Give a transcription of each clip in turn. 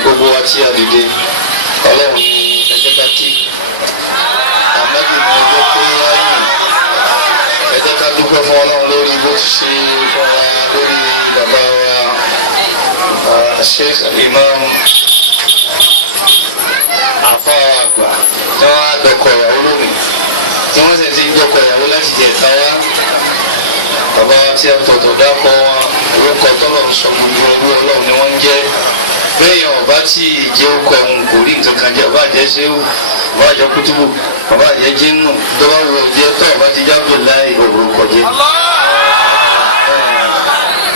gbogbo wa tí a dìde ọlọ́run ní ẹjẹ́ ká kí àmọ́dé ní ẹjẹ́ pé á yìn ẹjẹ́ ká dúpẹ́ fún ọlọ́run lórí bó ti ṣe fún wa lórí bàbá wa Sheikh Imam àfa àgbà tí wọ́n á dọkọ̀ ìyàwó lónìí tí wọ́n sì ti ń dọkọ̀ ìyàwó láti jẹ ìta wá bàbá wa tí a tọ̀tọ̀ dákọ̀ wọn orúkọ tọ́lọ̀ ń sọ gbogbo ọdún ọlọ́run ni wọ́n ń jẹ́ bẹ́ẹ̀ ọba tí ìjẹ́ ọkọ̀ ẹ̀hún kò rí nǹkan kan jẹ́ ọba àjẹ́ ṣéwù ọba àjẹ́ kútùbù ọba àjẹ́ jẹ́nù dọ́wọ́ wo jẹ́ tọ́ ọba ti jágbó láì orúkọ jẹ́.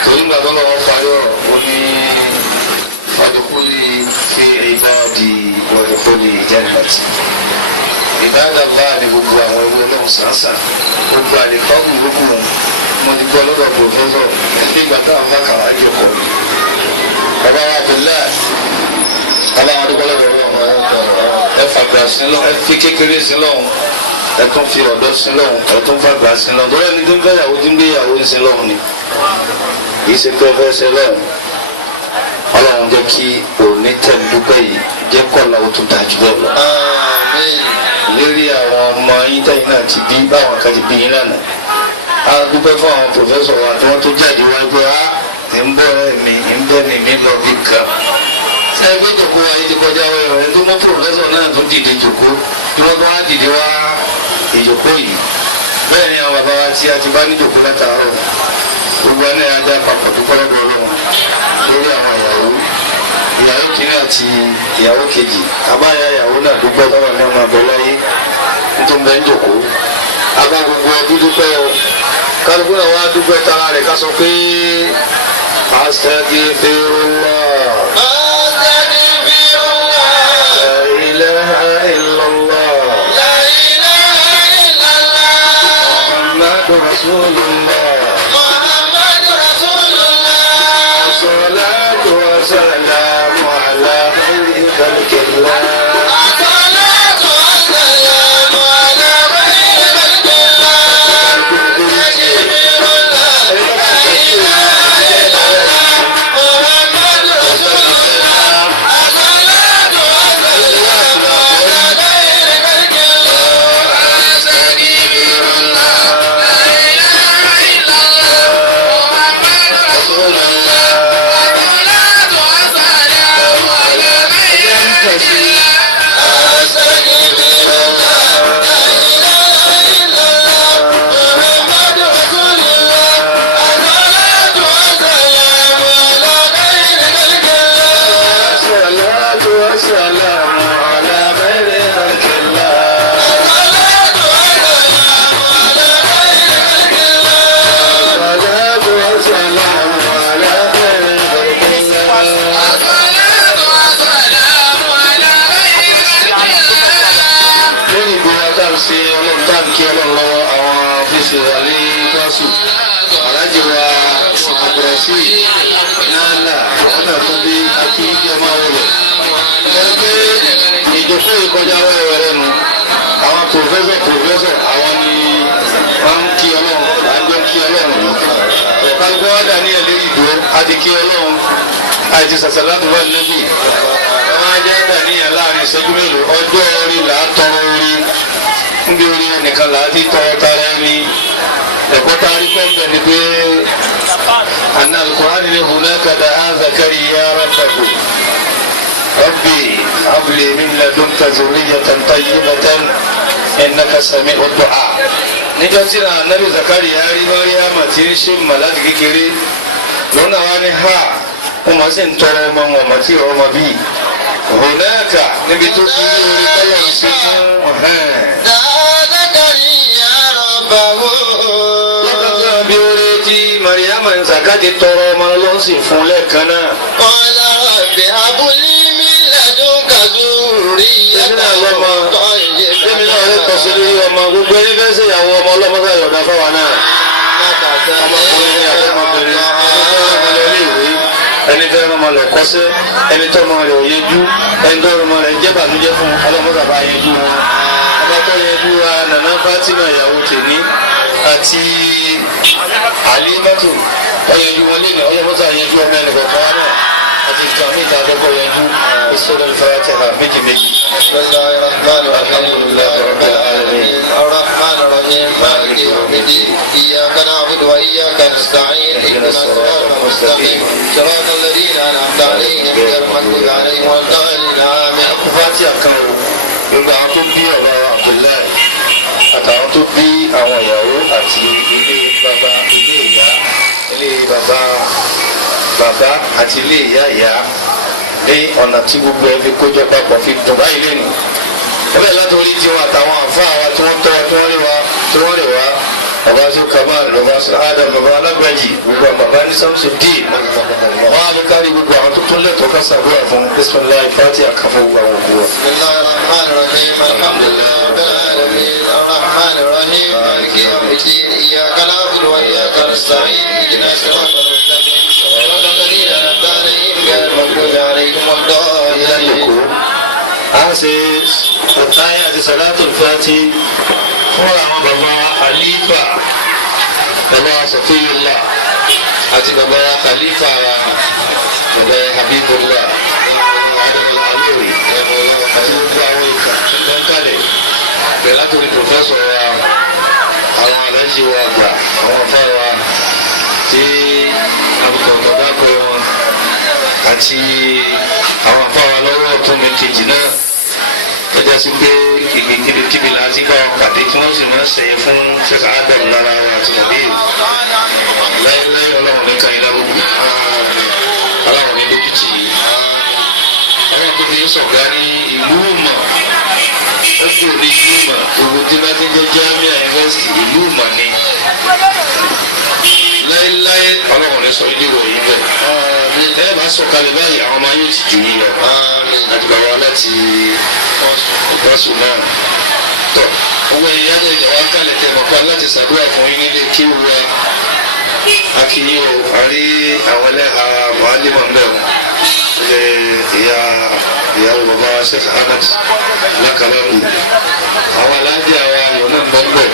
torí gbà tọ́lọ̀ wọn parí ọ̀rọ̀ wọn ní ọdúnkúlì fi ìbáàdì ọdúnkúlì jannati ìbáàdà bá ní gbogbo àwọn ẹrú ọlọ́run sàásà gbogbo àlèkọ́gùn gbogbo mo ti gbọ́ lọ́dọ̀ pòfẹ́sọ̀ ẹgbẹ́ ìgbà táwọn bá kàwá jọkọ̀ bàbá wa bẹ̀lẹ́ aláwọn adúgbò lọ́wọ́ ẹ fàgbà sí lọ ẹ fi kékeré sí lọ́hùn ẹ tún fi ọ̀dọ́ sí lọ́hùn ẹ tún fàgbà sí lọ́hùn tó lẹ́ni tó ń fẹ́yàwó tó ń gbéyàwó sí lọ́hùn ni kì í ṣe pé fẹ́ ṣe lọ́hùn ọlọ́run jẹ́ kí òní tẹ̀ dúpẹ́ yìí jẹ́ kọ́lá ó tún dájú bẹ́ẹ̀ lọ. lórí àwọn ọmọ yín tẹ́yìn náà ti bí báwọn kan ti bí yín lánàá a dúpẹ́ fún àwọn pòfẹ́sọ̀ wa tí wọ́n tó jáde wá pé ń bọ́ ẹ̀ mi lọ bí kan. ṣé ẹgbẹ́ ìjòkó wa yìí ti kọjá wẹ́rẹ́ rẹ̀ tó mọ́ pòfẹ́sọ̀ náà tó dìde ìjòkó tí wọ́n bá wá dìde wá ìjòkó yìí. bẹ́ẹ̀ ni àwọn bàbá wa tí a ti bá níjòkó látàárọ̀ gbogbo ẹ̀ náà ajá papọ̀ tó kọ́ lọ́dọ̀ ọlọ́run lórí àwọn ìyàwó kìíní àti ìyàwó kejì abáyá ìyàwó náà dúpẹ́ tọ́wọ́ ní ọmọ abẹ láyé nítorí bẹ́ẹ̀ ń jòkó. abá gbogbo ẹbí dúpẹ́ o kálukú náà wá dúpẹ́ tara rẹ̀ ká sọ pé astaghfirullah. astaghfirullah. la ilaha illallah. la ilaha illallah. muhammadur rasulullah. muhammadur rasulullah. salatu wa salamu ala khayri khalqillah. Ìkọjá wẹ́rẹ́wẹ́rẹ́ nu àwọn pòfẹ́sọ̀ àwọn ni wọ́n ń kí ọlọ́run àjọ kí ọlọ́run ẹ̀ka gbọ́ wá dà ní ẹ̀lẹ́ ìdó àti kí ọlọ́run àti sàṣàlátù wà níbí wọ́n á jẹ́ dà ní ẹ̀ láàrin ìṣẹ́jú mélòó ọjọ́ orí là á tọrọ orí níbi orí ẹnìkan là á ti tọrọ tara ẹni ẹ̀kọ́ tá a rí kọ́ mbẹ́ ni pé àná Al-Qur'an ní hunaka da'a Zakariya rabbahu. ربي هب لي من لدنك ذرية طيبة إنك سميع الدعاء. níjọ́ tí Ànábì Zakariya rí Màríyámà tí ń ṣe màláti kékeré lọ́nà wa ní ha wọ́n máa sì ń tọrọ ọmọ wọn ọmọ tí ọmọ bíi hunaka níbi tó fi rí orí tọ́lọ̀ ń ṣe fún Zakariya rabbahu. lọ́kàn tí wọ́n bí orí tí Màríyámà ń sàkáàdì tọrọ ọmọ lọ́wọ́ sì fún lẹ́ẹ̀kan náà. qala rabbi hab li ọmọ gbogbo ẹni fẹ́ ṣe ìyàwó ọmọ ọlọ́mọdé àyọ̀dá fáwa náà ọmọkùnrin ní ọmọbìnrin ẹni fẹ́ ọmọ rẹ̀ kọ́sẹ́ ẹni tó ọmọ rẹ̀ ò yẹjú ẹni tó ọmọ rẹ̀ ń jẹ́ bànújẹ́ fún ọlọ́mọdé àbá yẹjú wọn ọba tó yẹjú wa Nana Fatima ìyàwó tèmi àti Alimatu ọyẹjú wọn lé ní ọlọ́mọdé àyẹjú ọmọ ẹnì kọ̀ọ̀kan wa náà àti nǹkan mi ìta àkọ́kọ́ yanjú ìṣòro Fatiha méjì méjì. Bismillahir Rahmanir Rahim. Alhamdulillahi Rabbil Alamin. Ar-Rahmanir Rahim. Maliki yawmiddin. Iyyaka na'budu wa iyyaka nasta'in. Ihdinas siratal mustaqim. Siratal ladzina an'amta 'alayhim ghayril maghdubi 'alayhim waladdallin. Àmín. Fatiha kan o gbogbo àwọn tó bí ọba Abdullahi àtàwọn tó bí àwọn ìyàwó àti ilé bàbá ilé ìyá ilé bàbá àti ilé ìyá ìyá ní ọ̀nà tí gbogbo ẹbí kójọ papọ̀ fi dùn báyìí lẹ́nu. ọbẹ̀ látòrí tiwọn àtàwọn àfáà wa tí wọ́n tọ́ tí wọ́n lè wá bàbá sọ Kamal bàbá sọ Adam bàbá alágbàjì gbogbo àwọn bàbá ní Samsudeen wọn á bí kárí gbogbo àwọn tó tún lẹ́tọ̀ọ́ ká ṣàdúrà fún Bismillahir Fatiha àkàfọ́ gbogbo àwọn òkú wa. Bismillahir Rahmanir Rahim. Alhamdulillahi Rabbil Alamin. Ar-Rahmanir Rahim. Maliki yawmiddin. Iyyaka na'budu wa iyyaka nasta'in. Ihdinas siratal mustaqim. Siratal ladzina an'amta 'alayhim ghayril maghdubi 'alayhim waladdallin. a ṣe ayé àti Salatul Fati fún àwọn bàbá Khalifa bàbá Safiyullah àti bàbá Khalifa bàbá Habibullah Adam Al-Alawi àti gbogbo àwọn ìkà ìtẹ́ńkálẹ̀ bẹ̀rẹ̀ látòrí pòfẹ́sọ̀ wa àwọn alájí wa àgbà àwọn afá wa tí àbùkọ̀tọ̀ dákọ̀ wọn àti àwọn afá wa lọ́wọ́ ọ̀tún mi kejì náà tọ́jà sí pé kíbi láti bá wọn pàdé tí wọ́n sì máa ń ṣẹ̀yẹ fún ṣẹ́ka Adam lára wa àti nàbí láéláé ọlọ́run ní kan ilá gbogbo ọlọ́run ní lójútì ọlọ́run tó fi sọ̀gá ní ìlú mọ̀ ó kúrò ní ìlú mọ̀ gbogbo tí bá ti ń jẹ́ Jamia University ìlú mọ̀ ni láéláé ọlọ́run ní sọ ilé ìwòyìn bẹ́ẹ̀ ẹ bá sọ̀kalẹ̀ báyìí àwọn ọmọ yóò ti jù yín lọ àti bàbá wa láti ìtọ́sùn náà tọ̀ owó ẹ̀yìn yájọ́ ìjọba ń kálẹ̀ tẹ̀ mọ̀pá láti ṣàdúrà fún yín nílé kí ó wá akínyìn o àrí àwọn ẹlẹ́ha mọ̀álímọ̀ ń bẹ̀rù ilé ìyàwó bàbá Sheikh Ahmed lákàlọ́ọ̀lù àwọn aláàjì àwọn ayọ̀ náà ń bọ́ bẹ̀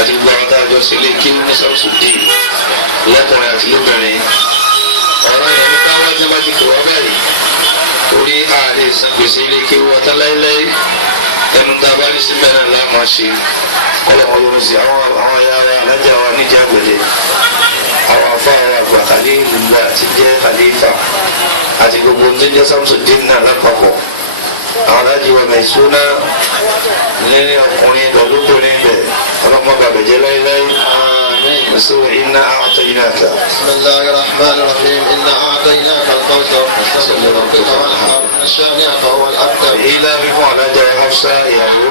àti gbogbo àwọn tá a jọ sílé kí ó ní Samsudeen lọ́kùnrin àti lóbìnrin ọ̀rọ̀ yẹn ní káwá tí wọ́n ti kò wá báyìí torí ààrẹ san gbèsè ilé kí wọ́n tán láéláé ẹnu tá a bá ní sí mẹ́rin náà máa ṣe ọlọ́wọ́ yóò ṣe àwọn ya wa alájà wa níjà gbèlè àwọn afáwọn àgbà Khalilullah àti jẹ́ Khalifa àti gbogbo tó jẹ́ Samsudeen náà lápapọ̀ àwọn alájì wa Maisuna ní ọkùnrin lọ́dúnkùnrin bẹ̀ ọlọ́mọ bàbẹ̀jẹ́ láéláé. إنا أعطيناك. بسم الله الرحمن الرحيم. إنا أعطيناك الكوثر فصل لربك وانحر إن شانئك هو الأبتر. إلى بكم على جاي حفصة ìyàwó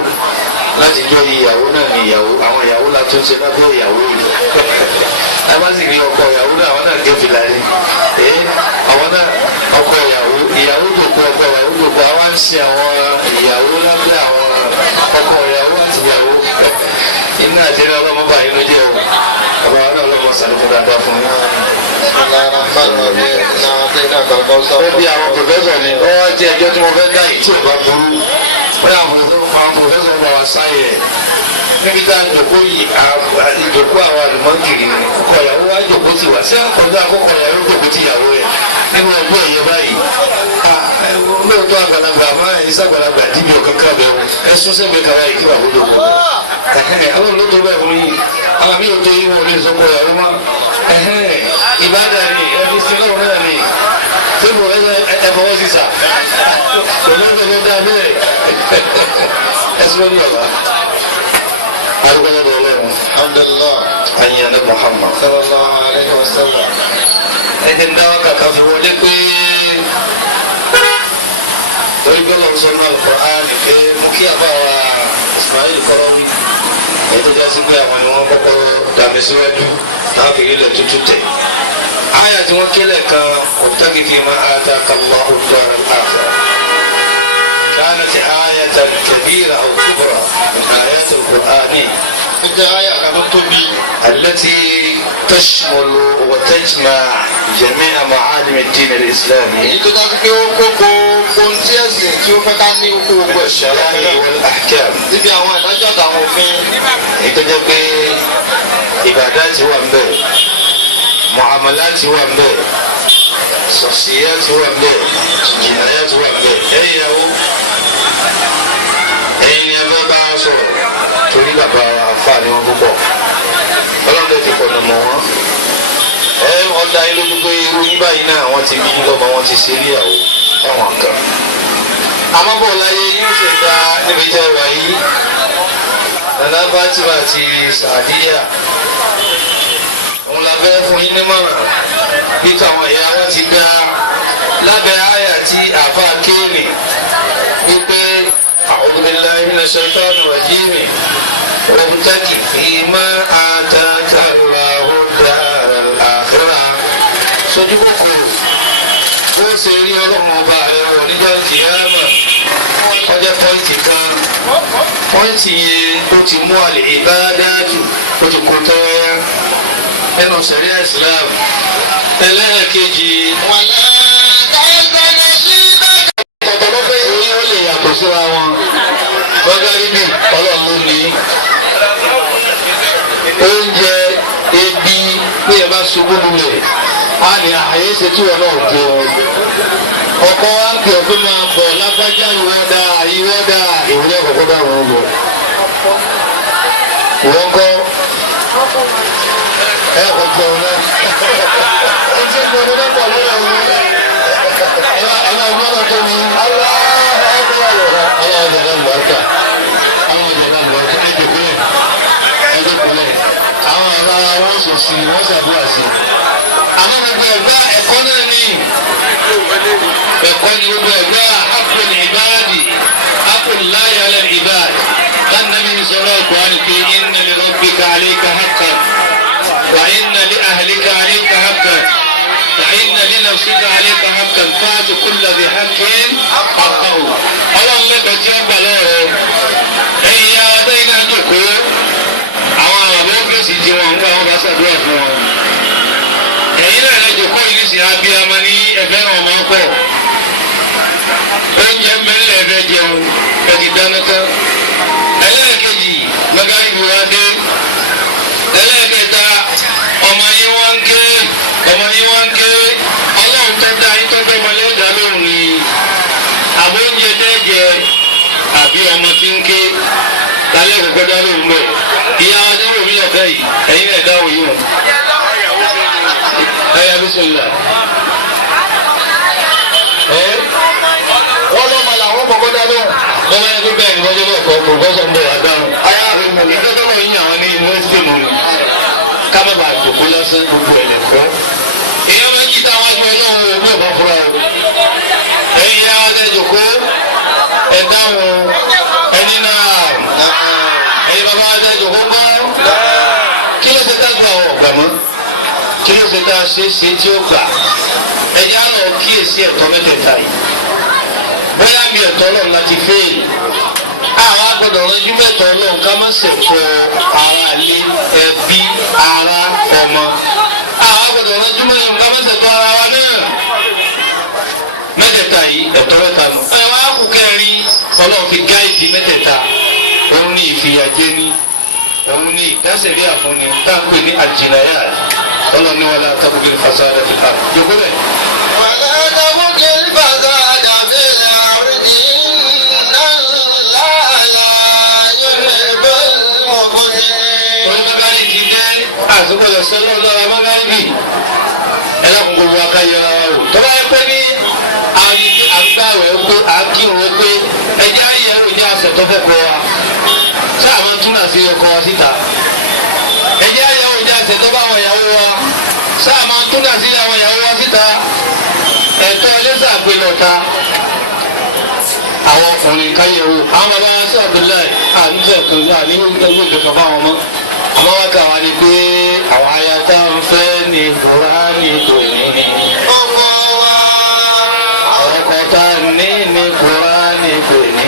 láti jọ ìyàwó náà ní ìyàwó àwọn ìyàwó la tún ṣe lábẹ́ ìyàwó yìí. ẹ má sì rí ọkọ ìyàwó náà àwọn náà gé fìlà ni. àwọn náà ọkọ ìyàwó jòkó ọkọ ìyàwó jòkó àwọn ń ṣe àwọn ìyàwó lábẹ́ àwọn ọkọ ìyàwó àti ìyàwó. iná àjẹrẹ ọlọ́mọ bá inú jẹ́ o. ọba náà lọ́mọ sàlùkù dáadáa fún mi. ó bí àwọn pòfẹ́sọ̀ ni ó wá jẹ́ ẹjọ́ tí mo fẹ́ dá yìí tí ò bá burú. ó yà àwọn pòfẹ́sọ̀ bá wa sáyẹ̀ níbi tá a jòkó yìí ìjòkó àwọn àlùmọ́ǹkìrì ọkọ ìyàwó wa jòkó ti wá sí ọjọ́ àkọ́kọ́ ìyàwó jòkó ti ìyàwó yẹn nínú ọjọ́ ẹ̀yẹ báyìí. lóòótọ́ àgbàlagbà máa ń sàgbàlagbà dìbò kankan bẹ̀rù ẹ̀sùn sẹ́gbẹ̀ kàwá yìí kí wàá wọlé wọn. àwọn olóòótọ́ bẹ́ẹ̀ fún yìí àwọn mi ò tó yín wọn lè sọkọ ìyàwó mọ́. ìbádà ni ẹbí sinú náà ni sẹ́mu ẹ̀fọwọ́ sísà lọ́dọ̀ dá bẹ́ẹ̀ ẹ̀sùn ní bàbá. أرجو الله الحمد لله أن ينبه محمد صلى الله عليه وسلم. إذن دعوك كفي ولكي تقول الله صلى الله القرآن في مكي أبا إسماعيل القرآن يتجاسم يا من هو بقى دامسواجه نافي إلى تتوتي آية وكلك وابتغي فيما آتاك الله الدار الآخرة كانت آية كبيرة أو كبرى من آيات القرآن التي تشمل وتجمع جميع معالم الدين الإسلامي والشرائع والأحكام يتجب عبادات وأنباء معاملات وأنباء sọ̀sìyà ti wà bẹ́ẹ̀ jìnnàyà ti wà bẹ́ẹ̀ ẹ̀yìn ìyàwó ẹ̀yìn ni ẹ bá bá sọ̀rọ̀ torí bàbá àǹfààní wọn púpọ̀ ọlọ́dẹ ti pọ̀ nùmọ̀ wọn ọ̀dà yín lójú pé irú yín báyìí náà wọ́n ti bí lọ́mọ wọn ti ṣe níyàwó fáwọn kan àmọ́ bọ̀ láyé yóò ṣe gba níbi tẹ́ wà yìí nana Fatima ti Sàdíyà òun la fẹ́ fún yín nímọ̀ràn bí táwọn ẹ̀yà wọn ti dá lábẹ́ àyà tí àfa kéènì wípé a'udhu billahi minash shaitani rajim wabtaghi fima ataka Allahu daral akhirah sojú kòkòrò bó ṣe rí ọlọ́mọ ọba rẹ̀ wọ̀ nígbà kìíyàmà kọjá pọ́ìntì kan pọ́ìntì yẹn ó ti mú àlè ìbádájú ó ti kó tọ́wọ́ ẹnu sẹ̀ríà Islam ẹlẹ́ẹ̀kejì ọ̀pọ̀lọpọ̀ yìí ó lè yàtọ̀ síra wọn lọ́gárí bí ọlọ́run ní oúnjẹ ebi bí ẹ bá ṣubú lulẹ̀ á ní àyè ṣe tí wọn náà jẹun ọkọ wa kì í ọdún máa bọ̀ lápájá ìwọ́dà ìwọ́dà ìwúlẹ̀ kọ̀ọ̀kan bá wọn bọ̀ wọ́n kọ́ ẹ kò jọ ọ náà ẹ ti ń bọ̀ ní lọ́pọ̀ lọ́wọ́ wọn ẹ máa gbọ́ lọ tó ní aláwọ̀ ọ̀dẹ̀ lọ́ọ̀ká ẹ̀dẹ́kùnlẹ̀ àwọn ọ̀rọ̀ wọn sọ sí wọ́n ṣàdúrà sí àmọ́ gbogbo ẹ̀gbá ẹ̀kọ́ náà ní ẹ̀kọ́ ní gbogbo ẹ̀gbá haqqul ibadi haqqullahi ala al-ibad lánàá ní sọ̀rọ̀ ọ̀kọ́ àni pé inna li rabbika alayka haqqan wa inna li ahlika alayka haqqan wa inna li nafsika alayka haqqan fa'ti kulli dhi haqqin haqqahu ọlọ́run lẹ́kọ̀ọ́ tí wọ́n gbà lọ́rọ̀ ẹ̀yìn ya adé iná jòkó àwọn àbọ̀ fèsì tí wọ́n ń gbà wọ́n bá ṣàdúrà fún wọn ẹ̀yin náà lẹ́jọ́ kọ́ yìí sí abiyamọ ní ẹ̀fẹ́ náà máa pọ̀ oúnjẹ mẹ́lẹ̀ ẹ̀fẹ́ jẹun ẹ̀kì dáná tán ẹlẹ́ẹ̀kejì mẹ́gàrìbì wá dé ẹlẹ́ẹ̀kẹta ọmọ yín wá ń ké ọlọ́run tó dá yín tó fẹ́ mọ́lẹ́ ìdá lóhùn ni àbó oúnjẹ tẹ́jẹ àbí ọmọ tí ń ké lálẹ́ kọ̀ọ̀kan dá lóhùn bẹ́ẹ̀ ìyá ọdún rò mí ọ̀fẹ́ yìí ẹ̀yin náà dáhùn yìí wọ̀n. Aya bisimilá. Wọ́n lọ́ ma làwọn kọ̀kọ́ dáná. Bọ́lá yẹn tó bẹ́ẹ̀ ni wọ́n jẹ́ bẹ́ẹ̀ kọ́ pòfẹ́sọ̀ ń bọ̀ wá dáhùn. Aya ìgbẹ́jọ́ yìí àwọn ní yunifásitì mọ̀ ní. Kámẹ́ bá àjòkó lásán gbogbo ẹ̀ lẹ́kọ́. Ìyá máa ń jí táwọn àjọ ọlọ́run òbí ọ̀bá fúra o. Ẹ̀yin ìyá wa dẹ́ jòkó. Ẹ dáhùn ẹni náà. Ẹ̀yin bàbá wa dẹ́ jòkó gbọ́. Kí ló ṣe dágbà ọ̀gbà mọ́? Kí ló ṣe dá ṣe tí ó gbà ẹjẹ á lọ kíyèsí ẹ̀tọ́ mẹ́tẹ̀ẹ̀ta yìí bóyá mi ẹ̀tọ́ náà láti fẹ́ẹ̀lì àwọn agbọ́dọ̀ ránjú mẹ́tọ́ náà ká má ṣètò ara lé ẹbí ara ọmọ àwọn agbọ́dọ̀ ránjú mẹ́tọ́ ká má ṣètò ara wa náà mẹ́tẹ̀ẹ̀ta yìí ẹ̀tọ́ mẹ́ta nù ẹ wá kú kẹrin Ọlọ́run fi gáìdì mẹ́tẹ̀ẹ̀ta òun ní ìfìyàjẹni òun ní ìdásẹ̀rí àfúnni táàpé ní àjìnláyà ọlọ́run ní wàlá tábùkì fasada fil ard jòkó bẹ́ẹ̀. wàlá tábùkì fasada fil ard inna Allaha yuhibbul muqsitin. orí mágáyì ti dé àsìkò ìṣẹ́lẹ̀ lọ́la mágáyì bì ẹlẹ́kùn gbogbo akáyọ̀ ara o tó bá yẹ pé ní àgbàwẹ̀ pé àkírun pé ẹjẹ́ ayẹwo ìjà àṣẹ tó fẹ́ kọ́ wa sáà máa tún àti ọkọ̀ wa síta ẹjẹ́ ayẹwo ìjà àṣẹ tó bá àwọn ìyàwó wa sáà máa tún àti àwọn ìyàwó wa síta ẹ̀tọ́ ẹlẹ́sà gbé lọ́ta àwọn ọkùnrin káyẹ̀wò àwọn bàbá wa sí Abdullahi àníjẹ̀ kan náà ní ẹgbẹ́ ìjọba fáwọn ọmọ àmọ́ wá kà wá ní pé àwọn ayáta ń fẹ́ ní Kùránì tó ní ọkọ wa àwọn kọta ní Kùránì tó ní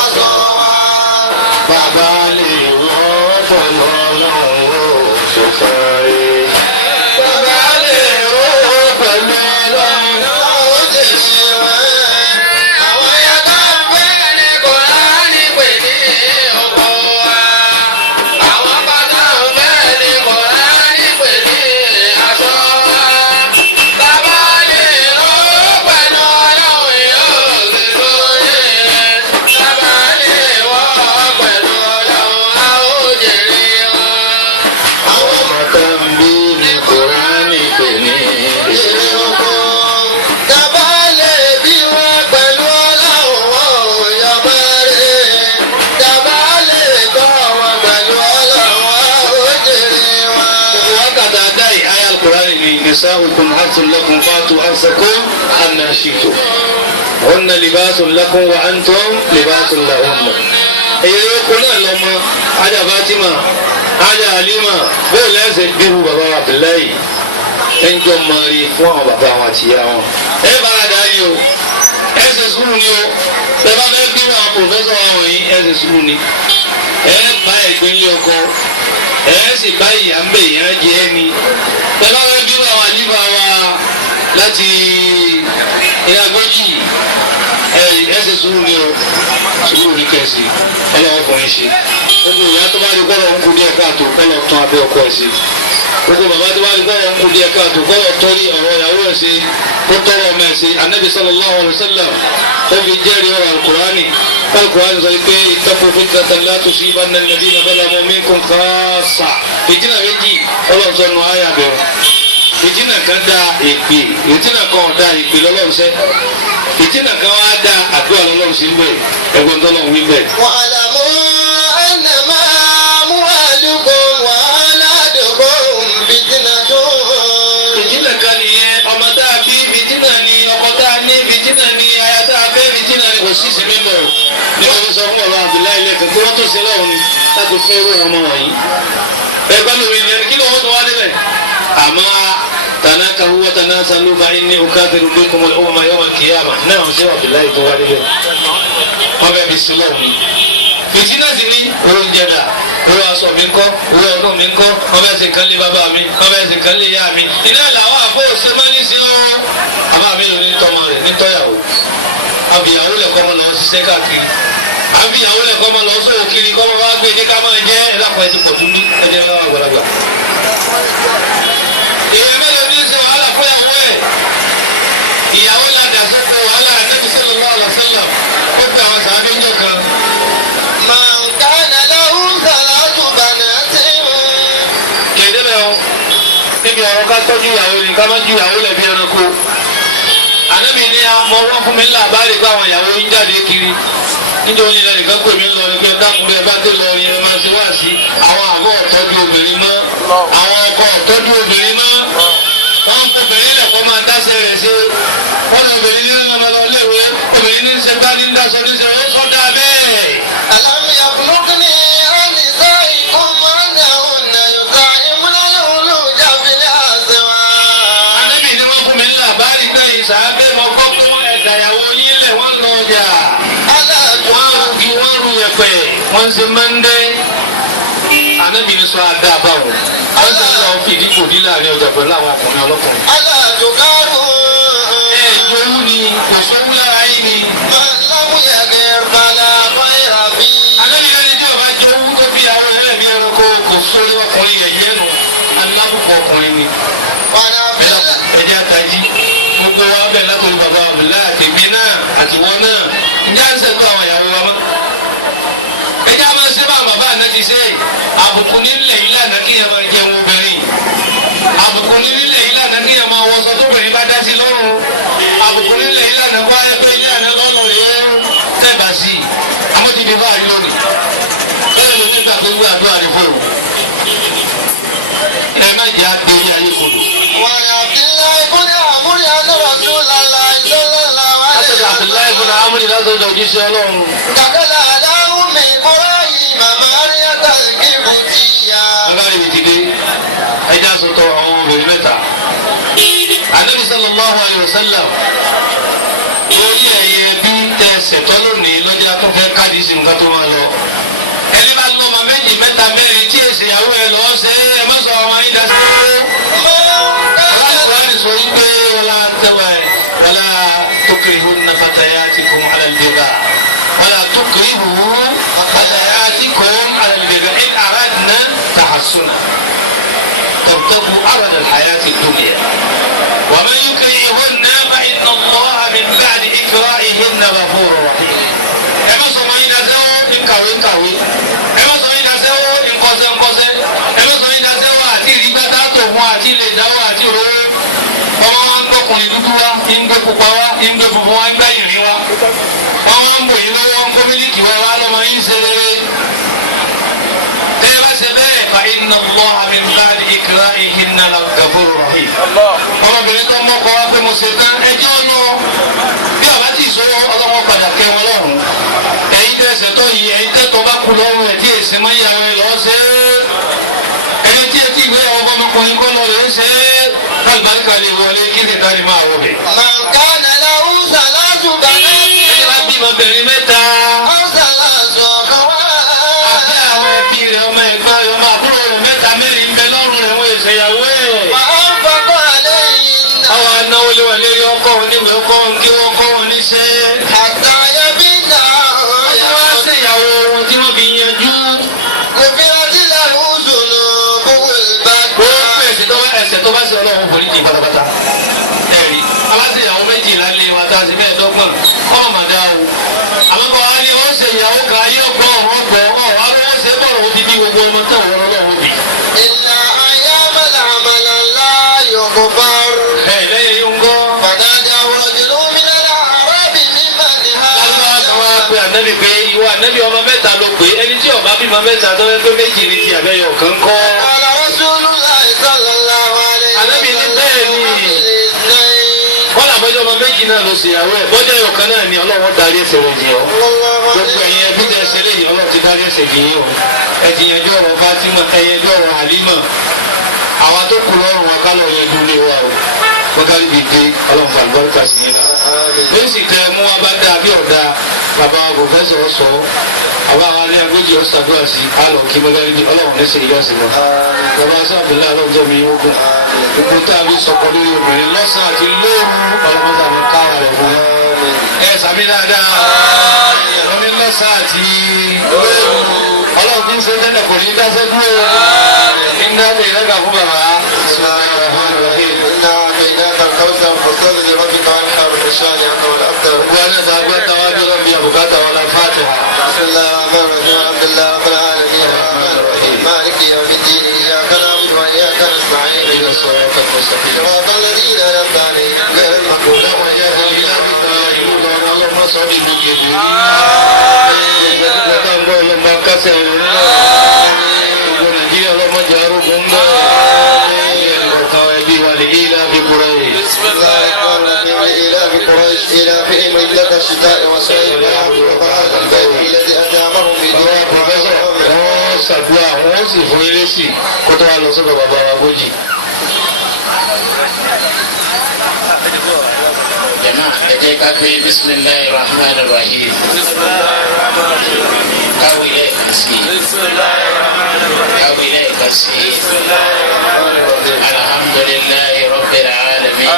aṣọ wa bàbá lè wọ́ pẹ̀lú ọlọ́run ṣoṣo rẹ̀. Bàbá lè wọ́ pẹ̀lú ọlọ́run ó ti ṣe wẹ́ àwọn yàtọ̀ fẹ́ ní Kùránì pè ní ọkọ wa àwọn bàtà fẹ́ ní Kùránì pè ní aṣọ wa. نساؤكم حرث لكم فاتوا حرثكم أن شئتم هن لباس لكم وأنتم لباس لهن. èyí ló kó náà lọ́mọ ajá Fatima ajá Halima bóyá lẹ́sẹ̀ bírú bàbá wa Abdullahi ẹnjọ́ máa rí fún àwọn bàbá wọn àti ìyá wọn. ẹ bára dárí o ẹ ṣe sùúrù ni o ẹ bá fẹ́ bí àwọn pòfẹ́sọ̀ wa wọ̀nyí ẹ ṣe sùúrù ni. ẹ bá ẹ̀gbẹ́ ilé ọkọ ẹ sì bá ìyá ń bẹ ìyá jẹ ẹ ni. ẹ bá fẹ́ bí àwọn àlífà wa láti ìyá gbọ́jì ẹ ṣe sùúrù ni o sùúrù ní kẹsì ọlọ́wọ́ fún yín ṣe. gbogbo ìyá tó bá rí gbọ́dọ̀ ń kú díẹ̀ káàtó kọ́lọ̀ tán abẹ́ ọkọ ẹ̀ ṣe. gbogbo bàbá tó bá rí gbọ́dọ̀ ń kú díẹ̀ káàtó kọ́lọ̀ tọ́rí ọ̀rọ̀ ìyàwó ẹ̀ ṣe tó tọrọ ọmọ ẹ̀ ṣe. Ànábì sallallahu alaihi wasallam ó fi jẹ́rìí ọ̀rọ̀ Al-Qur'ani. Al-Qur'ani sọ pé ittaqu fitnatan la tusibanna alladhina zalamu minkum khassa. ìdínà méjì ọlọ́sọ̀nù ayà bẹ̀rẹ̀. ìdínà kan dá èpè ìdínà kan ọ̀dá èpè lọ́lọ́sẹ̀ ìdínà kan wá dá àdúrà lọ́lọ́sẹ̀ ń bẹ̀ ẹ̀gbọ́n tó lọ́wọ́ ń bẹ̀. wa'lamu annama amwalukum wa auladukum fitnatun. ìdínà kan nìyẹn ọmọ tá a bí ìdínà ni ọkọ tá a ní ìdínà ni aya tá a fẹ́ ìdínà ni kò sí ìsinmi mọ̀ ní wọ́n sọ fún ọ̀rọ̀ Abdullahi lẹ́kọ̀ọ́ pé wọ́n tó ṣe lọ́wọ́ ni láti fẹ́ irú ọmọ wọ̀nyí. ẹgbẹ́ lómi ni kí ló wọ́n tó wá níbẹ̀ àmọ́ tanakahu wa tanasalu fa inni ukathiru bikum al-umama yawm al-qiyamah náà ṣé Abdullahi tó wá níbẹ̀ wọ́n bẹ̀ bí sílọ̀ mi. fìtínà sì ní oúnjẹ dà owó aṣọ mi ń kọ́ owó ọdún mi ń kọ́ wọ́n bẹ̀ ṣe kan lé bàbá mi wọ́n bẹ̀ ṣe kan lé ìyá mi. iná làwọn àpò òṣèmánì sí ọ́ àbá mi lò ní tọ́mọ rẹ̀ ní tọ́yàwó àbíyàwó lẹ̀kọ́ ọmọ lọ ṣiṣẹ́ káàkiri àbíyàwó lẹ̀kọ́ ọmọ lọ sóò kiri kọ́ ọmọ wá gbé ní ká máa jẹ́ ẹ̀lápọ̀ ẹ̀ ti pọ̀ tún ní ẹ̀jẹ̀ ńlá àgbàlagbà. èèyàn mélòó ní ṣe wàhálà fúyàwó ẹ̀ ìyàwó ládàá sóko wàhálà Ànábì sallallahu alaihi wasallam ó gbé àwọn sàábé ńjọ kan. man kana lahu thalathu banatin. kéde bẹ́ẹ̀ o níbi ọ̀rọ̀ ká tọ́jú ìyàwó ni ká má ju ìyàwó lẹ̀ bí ẹranko. Ànábì ní àmọ́ wọ́n fún mi láàbárì pé àwọn ìyàwó yín jáde kiri nítorí ilẹ̀ nìkan pè mí lọ ní pé dákúrẹ́ bá dé lọ yẹn máa ṣe wá sí àwọn àbọ̀ ọ̀tọ́jú obìnrin mọ́ àwọn ọkọ ọ̀tọ́jú obìnrin mọ́ wọ́n ń kóbìnrin lẹ̀kọ́ máa dáṣẹ́ rẹ̀ ṣe wọ́n lọ obìnrin ní ọmọ lọ léwe obìnrin ní ṣe bá ní dáṣọ ní ṣe ó sọ́dá bẹ́ẹ̀. alam yablugni annisaikum annahunna yut'imuna al-uluja fil aswaq. Ànábì ni wọ́n fún mi láàbárì pé ìsàbẹ̀ wọn gbọ́ pé wọ́n ẹ̀dà ìyàwó nílẹ̀ wọ́n lọ ọjà wọ́n rú ẹ̀pẹ̀ wọ́n ṣe mọ́ndé. Ànábì ni sọ àdá àbáwọ̀ wọ́n ṣe lọ fìdí kò dí láàrin ọjà pẹ̀lú àwọn ọkùnrin ọlọ́kùnrin. alájùkárù. jowú ni kò sówú lára yín ni. láwùyẹ kẹfàlà fáyà bí. Ànábì ni tí ọba jowú tó bí àwọn ẹlẹ́ bí ẹranko kò sórí ọkùnrin yẹ̀yẹ́ nu alábùkù ọkùnrin ni. ẹ̀jẹ̀ àtàjì gbogbo wa bẹ̀ látọ̀rí bàbá Abdullahi àtẹ̀mí náà àtiwọ́ náà ǹjẹ́ à ń sẹ́kọ̀ àwọn ìyàwó wa mọ́. ẹ̀jẹ̀ a máa ṣe bá bàbá àná ti ṣe àbùkù nílẹ̀ yìí lánàá kí yẹn máa jẹun obìnrin àbùkù nílẹ̀ yìí lánàá kí yẹn máa wọṣọ tóbìnrin bá dá sí lọ́rùn àbùkù nílẹ̀ yìí lánàá kó ayé pé ilé àná lọ́rùn rẹ̀ tẹ̀bà sí i àmọ́ ti di báyìí lónìí bẹ́ẹ̀ ló nígbà tó gbé àdúrà rẹ̀ fún un ẹ má jẹ́ àgbéyé ayé kodò. Abdullahi ibn Amr anna Rasulullah sallallahu alaihi wasallam. Abdullahi ibn Amr látọ̀dọ̀ jíṣẹ́ Ọlọ́run. Dàkẹ́lá aláwọ̀ mi bọ́lá yìí màmá rí àtàlùkì bùtìyà. Agbárí mi ti dé ẹja sọ̀tọ̀ àwọn obìnrin mẹ́ta. Ànábì sallallahu alaihi wasallam orí ẹ̀yẹ bí tẹ ṣẹ̀tọ́ lónìí lọ́jà tó fẹ́ káàdì sí nǹkan tó máa lọ. Ẹni bá lọ ọmọ méjì mẹ́ta mẹ́rin tí èsì ìyàwó ẹ lọ ṣe é má sọ ọmọ yín dasí. Aláìsàn sọ wípé wọlá tẹwà ẹ wọlá tukrihunna fatayatikum ala al-bigha wọlá tukrihunna fatayatikum ala al-bigha in aradna tahassuna tabtagu arada al-hayati ad-dunya wa man yukrihunna fa inna Allaha min ba'di ikrahihinna ghafurur rahim. Ẹ má sọ ọmọ yín dasí nkàwé nkàwé ẹ má sọ yín dasẹ́ wó nkọ́sẹ́ nkọ́sẹ́ ẹ má sọ yín dasẹ́ wó àti ìrìgbàtà tó fún àti ilé ìdáwó àti òróró ọmọ wọn ń gbọkùnrin dúdú wa ń gbé pupa wa ń gbé funfun wa ń gbé ìrìn wa wọn wọn ń bò yín lọ́wọ́ ń kó mílíkì wa wá lọ́mọ yín ṣe rere tẹ́lẹ̀ bá ṣe bẹ́ẹ̀ fa inna Allaha min ba'di ikra'ihinna laghafurur rahim. ọmọbìnrin tó mọ́kọ wá pé mo ṣe tán ẹjọ́ lọ bí ọba tí ìṣòro ọlọ́wọ́ padà kẹ́ wọn lọ́rùn ẹ̀yin tẹ́ ẹsẹ̀ tó yìí ẹ̀yin tẹ́ tó bá kú lọ́rùn ẹ̀ tí èsì máa ń yà wọ́n lọ́ ṣe é ẹni tí etí ìgbéyàwó ọmọkùnrin kọ́ lọ rẹ̀ ń ṣe é alùbáríkà lè wọlé kí ni ká lè máa wọ bẹ̀. màkànà làwọn sàlásù bàbá ẹni bá bímọ bẹ̀rẹ̀ mẹ́ta sàlásù ọkọ wá. àti àwọn ẹbí rẹ̀ ọmọ ẹ̀gbọ́n rẹ̀ ọmọ àbúrò rẹ̀ mẹ́ta mẹ́rin ń bẹ lọ́rùn rẹ̀ wọ́n ìṣẹ̀yàwó ẹ̀. màá ń fọkọ àlẹ́ yìí. àwọn anáwó lé wọn lérí ọkọ wọn nígbà ọkọ wọn kí wọn kọ́ wọn níṣẹ́. àtàyẹ bí nà wọ́n ti wá ṣèyàwó wọn tí wọ́n fi yanjú. òfin ọtí làwọn sùnù gbogbo ìbàdàn. ẹ̀ṣẹ̀ tó bá ṣe Ọlọ́run kò ní jì pátápátá ẹ̀rí abáṣe ìyàwó méjìlá lé wa tá a sì fẹ́ẹ̀ dọ́gbọ̀n ọmọ màdá o àmọ́ bá wa ní wọ́n ṣe ìyàwó kan ayé ọgbọ́n ọ̀rọ̀ ọgbọ́n ọ̀rọ̀ àwọn wọ́n ṣe bọ̀rọ̀ ó ti bí gbogbo ọmọ tó wọ́n Ọlọ́run bì. ìlà ayé àmàlà láàyò kò bá rú. ẹ lẹ́yìn yóò ń gọ́. fàdájà àwòrán jùlọ mi lára arábì mímà ní ha. lálẹ́ àwọn apẹ ànábì pé ìwọ ànábì ọmọ mẹ́ta ló pé ẹni tí ọba bímọ mẹ́ta tó fẹ́ pé méjì ní ti àbẹ́yọ̀ kan kọ́. àlà Rasulullahi sallallahu alaihi ànábì ní bẹ́ẹ̀ ni wọ́n làbọ́jọ́ ọmọ méjì náà ló ṣe ìyàwó ẹ̀ bọ́jọ́ ẹ̀yọ̀ kan náà ni Ọlọ́run darí ẹsẹ̀ rẹ̀ jẹ́ ọ́ gbogbo ẹ̀yin ẹbí tẹ̀ ṣe léyìn Ọlọ́run ti darí ẹsẹ̀ jẹ́ yín o ẹ ti yanjú ọ̀rọ̀ Fatima ẹ yanjú ọ̀rọ̀ Halima àwa tó kù lọ́rùn wọn kálọ̀ yanjú lé wa o mọ́tàlí dìde Ọlọ́run fà lùbáríkà sí yín lóṣì tẹ mú wa bá dáa bí ọ̀dà bàbá pòfẹ́sọ̀ sọ àbá àwọn alẹ́ agbójì ọ̀sàdúrà sí alọ̀ kí mọ́tàlí di Ọlọ́run lẹ́sẹ̀ ìyá sí wọn bàbá sábìlá ọlọ́jọ́ mi yóò gùn ipò tá a fi sọ̀kọ lórí obìnrin lọ́sàn àti lóru ọlọ́mọdé àmì káwà rẹ̀ fún ẹ sàmì dáadáa wọ́n ní lọ́sàn àti lóru Ọlọ́run tí ń ṣe tẹ́lẹ̀ kò ní dáṣẹ́ dúró iná lè rẹ́gà fún bàbá. وأنا سأقول توابع ربي أبوكات ولا فاتحة. بسم الله الرحمن الرحيم الحمد لله رب العالمين الرحمن الرحيم مالك يوم الدين إياك نعبد وإياك نستعين اهدنا الصراط المستقيم صراط الذين أنعمت عليهم غير المغضوب عليهم اللهم صل بكبير اللهم كسر ونجي اللهم جاركم بسم الله الرحمن الرحيم إلى بقريش إلى فهم مدة الشتاء والصيف وقعد البيت الذي أتامرهم wọ́n ṣàdúrà wọ́n sì fún ilé sí kó tó wá lọ sọ́dọ̀ bàbá wa Bójì. jama ẹ jẹ́ ká pé bisimilayi rahman rahim káwé lẹ́ẹ̀kan sí káwé lẹ́ẹ̀kan sí alhamdulilayi rabbil alamin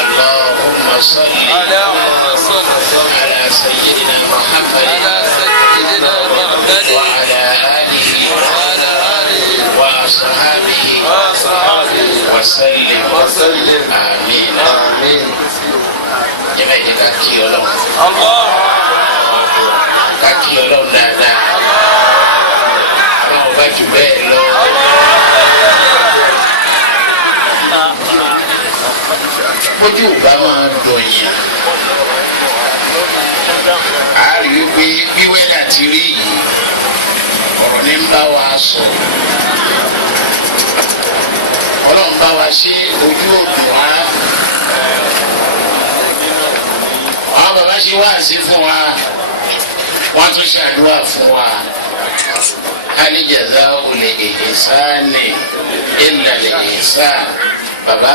allahumma salli ala sayyidina muhammad wa ala alihi wa ashabihi wa sallim amin jẹ́bẹ́ jẹ́ ká kí Ọlọ́run ká kí Ọlọ́run dáadáa àwọn ọba jù bẹ́ẹ̀ lọ. bójú ọba máa dùn yàn á rí wípé bí wẹ́dà ti rí yìí ọ̀rọ̀ ní ń bá wa sọ Ọlọ́run bá wa ṣe ojú òdùn wa àwọn bàbá ṣe wáàsí fún wa wọ́n tún ṣàdúrà fún wa hali jaza'u li ihsani illa li ihsan bàbá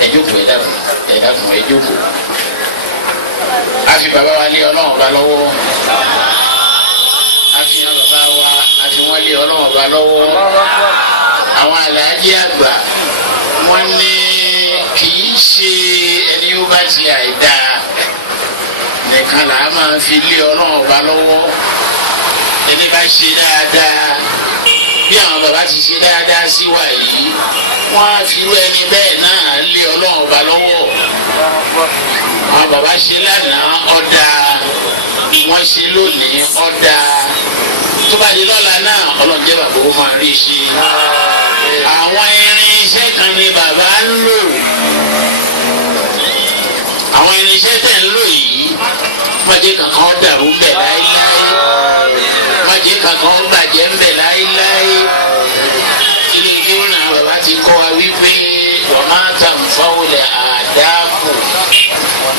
ẹ jókòó ẹ dákun ẹ jókòó a fi bàbá wa lé Ọlọ́run bá lọ́wọ́ a fi hàn bàbá wa a fi wọ́n lé Ọlọ́run bá lọ́wọ́ àwọn aláàjì àgbà wọ́n ní kì í ṣe ẹni ó bá ti àìdá nìkan là á máa fi lé Ọlọ́run ọba lọ́wọ́ ẹni bá ṣe dáadáa bí àwọn bàbá ti ṣe dáadáa sí wa yìí wọ́n á fi rú ẹni bẹ́ẹ̀ náà lé Ọlọ́run ọba lọ́wọ́ àwọn bàbá ṣe lánàá ọ̀dà wọ́n ṣe lónìí ọ̀dà tó bá di lọ́la náà Ọlọ́run jẹ́ bàbá ó máa rí ṣe àwọn irinṣẹ́ kan ni bàbá ń lò àwọn irinṣẹ́ tẹ̀ ń lò yìí májè kankan dàrú ń bẹ láéláé májè kankan bàjẹ́ ń bẹ láéláé ilé ilé ọ̀nà bàbá ti kọ́ wa wípé wọ́n máa tàn fáwọlẹ̀ àdáàbò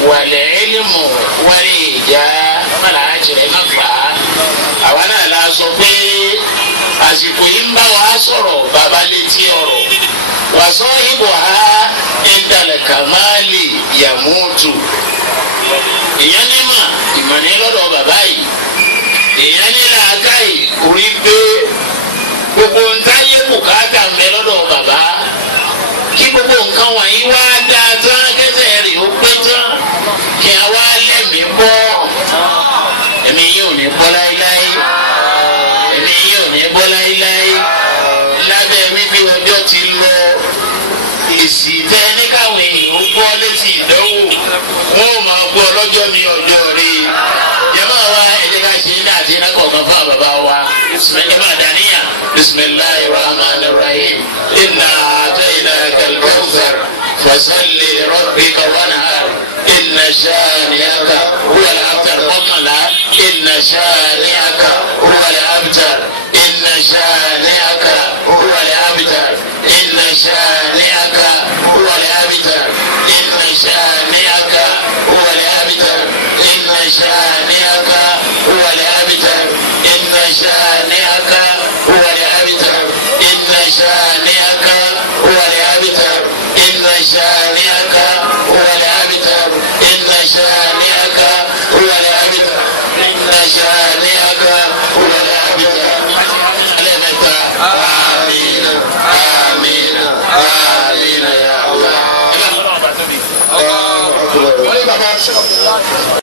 wàlẹ̀ ẹlẹ́mù wálé ìjà mọ́lá àjẹrẹ́ má fà á àwa náà la sọ pé àsìkò yìí ń bá wa sọ̀rọ̀ bàbá létí ọ̀rọ̀ wàsó ìbò ha ìdàlẹ̀ kàmáàlì yàmútu èèyàn ní mà ìmọ̀ni lọ́dọ̀ bàbá yìí èèyàn ní làákà yìí orí gbé gbogbo ntáyé bùkátà ń bẹ lọ́dọ̀ bàbá kí gbogbo nǹkan wọ̀nyí wá dáa tán kẹsẹ̀ rè ó pé tán kí a wá lẹ́mìí bọ́ ẹ̀mí yìí ò ní bọ́ láéláé ẹ̀mí yìí ò ní bọ́ láéláé lábẹ́ wípé ọjọ́ ti lọ èsì tẹ́ ní káwọn èèyàn ó gbọ́ létí ìdánwò wọn ò máa gbọ́ lọ́jọ́ ní ọjọ́ rí jẹ́mọ́ wa ẹ̀jẹ̀ ká ṣe ní àti iná kọ̀ọ̀kan fún àbàbá wa jẹ́mọ́ àdáníyà bisimilahi rahman rahim inna atainaka al-kawthar fasalli rabbika wanhar inna shani'aka huwa al-abtar mọ́kànlá inna shani'aka huwa al-abtar inna shani'aka huwa al-abtar inna shani'aka huwa al-abtar inna shani'aka huwa al-abtar inna shani'aka huwa al-abtar inna shani'aka huwa al-abtar inna shani'aka huwa al-abtar inna shani'aka huwa al-abtar inna shani'aka huwa al-abtar inna shani'aka huwa al-abtar alamata amin amin amin ya Allah.